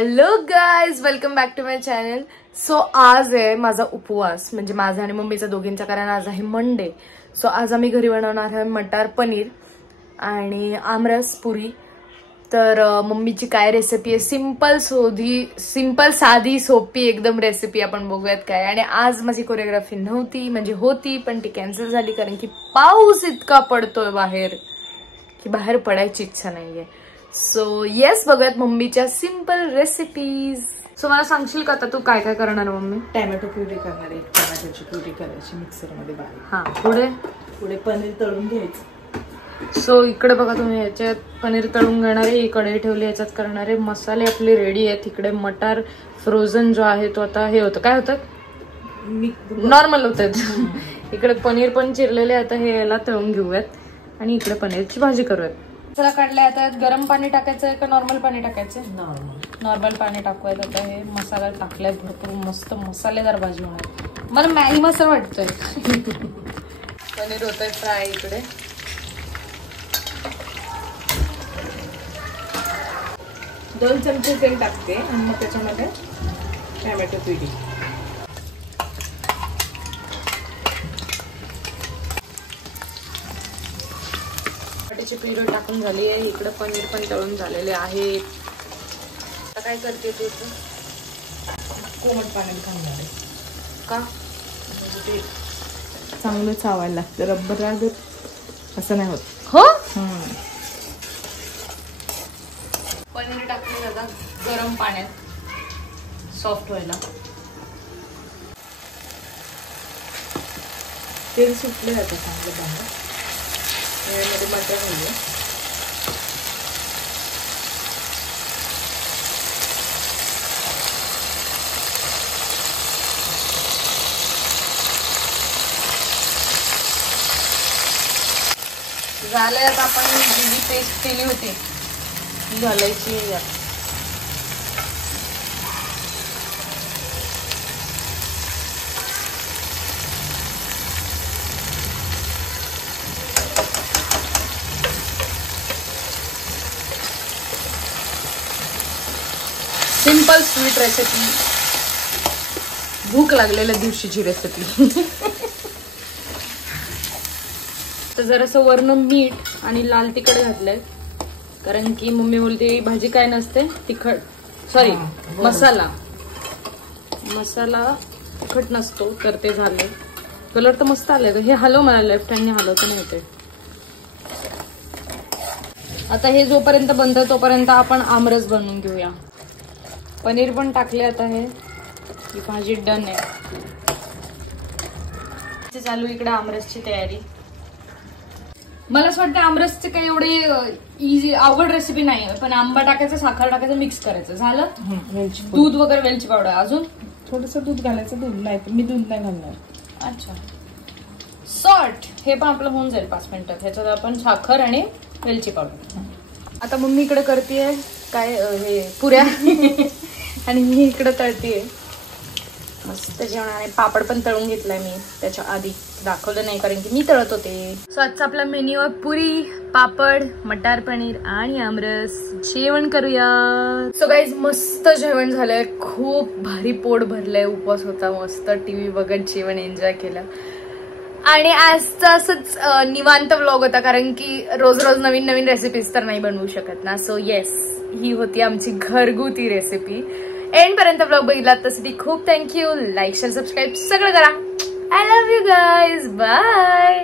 Hello guys, welcome back to my channel. So आज आहे माझा उपवास, म्हणजे माझा आणि मम्मीचा दोघींचा, कारण आज आहे मंडे. सो आज आम्ही घरी बनवणार आहे मटार पनीर आणि आमरस पुरी. तर मम्मीची काय रेसिपी आहे, सिंपल साधी सोपी एकदम रेसिपी आपण बघूयात काय. आणि आज माझी कोरिओग्राफी नव्हती, म्हणजे होती पण ती कॅन्सल झाली कारण की पाऊस इतका पडतोय बाहेर की बाहेर पडायची इच्छा नाहीये. सो येस, बघूयात मम्मीच्या सिंपल रेसिपीज. सो मला सांगशील का आता तू काय काय करणार मम्मी? टॅमॅटो प्युरी करणार आहे, टॅमॅटोची प्युरी करायची मिक्सर मध्ये बारीक. हा, पुढे पुढे पनीर तळून घ्यायचं. सो इकडे बघा तुम्ही, याच्यात पनीर तळून घेणार आहे, कढई ठेवली, याच्यात करणार आहे. मसाले आपले रेडी आहेत. इकडे मटार फ्रोझन जो आहे तो आता हे होतं, काय होतं, नॉर्मल होतं. इकडे पनीर पण चिरलेले, आता हे याला तळून घेऊयात आणि इकडे पनीरची भाजी करूयात. चला काढले. आता गरम पाणी टाकायचं का नॉर्मल पाणी टाकायचं? नॉर्मल पाणी टाकूयात. आता हे मसाला टाकलाय, भरपूर मस्त मसालेदार भाजी होणार. मला मॅगी मसाला वाटतोय. पनीर होतंय फ्राय. इकडे 2 चमचे तेल टाकते आणि मग त्याच्यामध्ये टॅमॅटो प्युरी. टमाट्याची प्युरी टाकून झाली आहे. इकडे पनीर पण तळून झालेले आहे. आता काय करते तू? कोमट पाण्यात घालणार आहे. का? म्हणजे ते चांगलं चावायला लागतं, रब्बर असं नाही होत. हो, पनीर टाकले जातात गरम पाण्यात सॉफ्ट व्हायला. तेल सुटले जातं चांगलं पाणी. यामध्ये मटर घालूया. झालंय. आता आपण जी पेस्ट केली होती ती घालायची यात. सिंपल स्वीट रेसिपी, भूक लागलेल्या दिवशीची रेसिपी. तर जरासं वरण मीठ आणि लाल तिखट घातलंय, कारण की मम्मी बोलते भाजी काय नसते तिखट, सॉरी मसाला तिखट नसतो. तर ते झाले. कलर तर मस्त आलाय. हे हलव, मला लेफ्ट हँडने हलवता नाही येते. आता हे जोपर्यंत बनतं तोपर्यंत आपण आमरस बनवून घेऊया. पनीर पण टाकले. आता हे ही भाजी डन आहे. चालू इकडे आमरसची तयारी. मला असं वाटतं आमरसचे काही एवढे इझी अवघड रेसिपी नाही आहे, पण आंबा टाकायचं, साखर टाकायचं, मिक्स करायचं, झालं. दूध वगैरे, वेलची पावडर, अजून थोडंसं दूध घालायचं. दूध नाही, मी दूध नाही घालणार. अच्छा, सॉल्ट. हे पण आपलं होऊन जाईल 5 मिनिटात. ह्याच्यात आपण साखर आणि वेलची पावडर. आता मम्मी इकडे करतेय काय, हे पुऱ्या आणि मी इकडे तळतीये. मस्त जेवण आहे. पापड पण तळून घेतलाय मी, त्याच्या आधी दाखवलं नाही कारण की मी तळत होते. सो आजचा आपला मेन्यू आहे पुरी, पापड, मटार पनीर आणि आमरस. जेवण करूया. सो गाईज, मस्त जेवण झालंय. खूप भारी पोट भरलंय. उपवास होता, मस्त टीव्ही बघत जेवण एन्जॉय केलं. आणि आजचं असंच निवांत व्लॉग होता, कारण की रोज रोज नवीन नवीन रेसिपीज तर नाही बनवू शकत ना. सो येस, ही होती आमची घरगुती रेसिपी. एंड पर्यंत व्लॉग बघितला त्यासाठी खूप थँक्यू. लाईक, शेअर, सबस्क्राईब सगळं करा. I love you guys. Bye.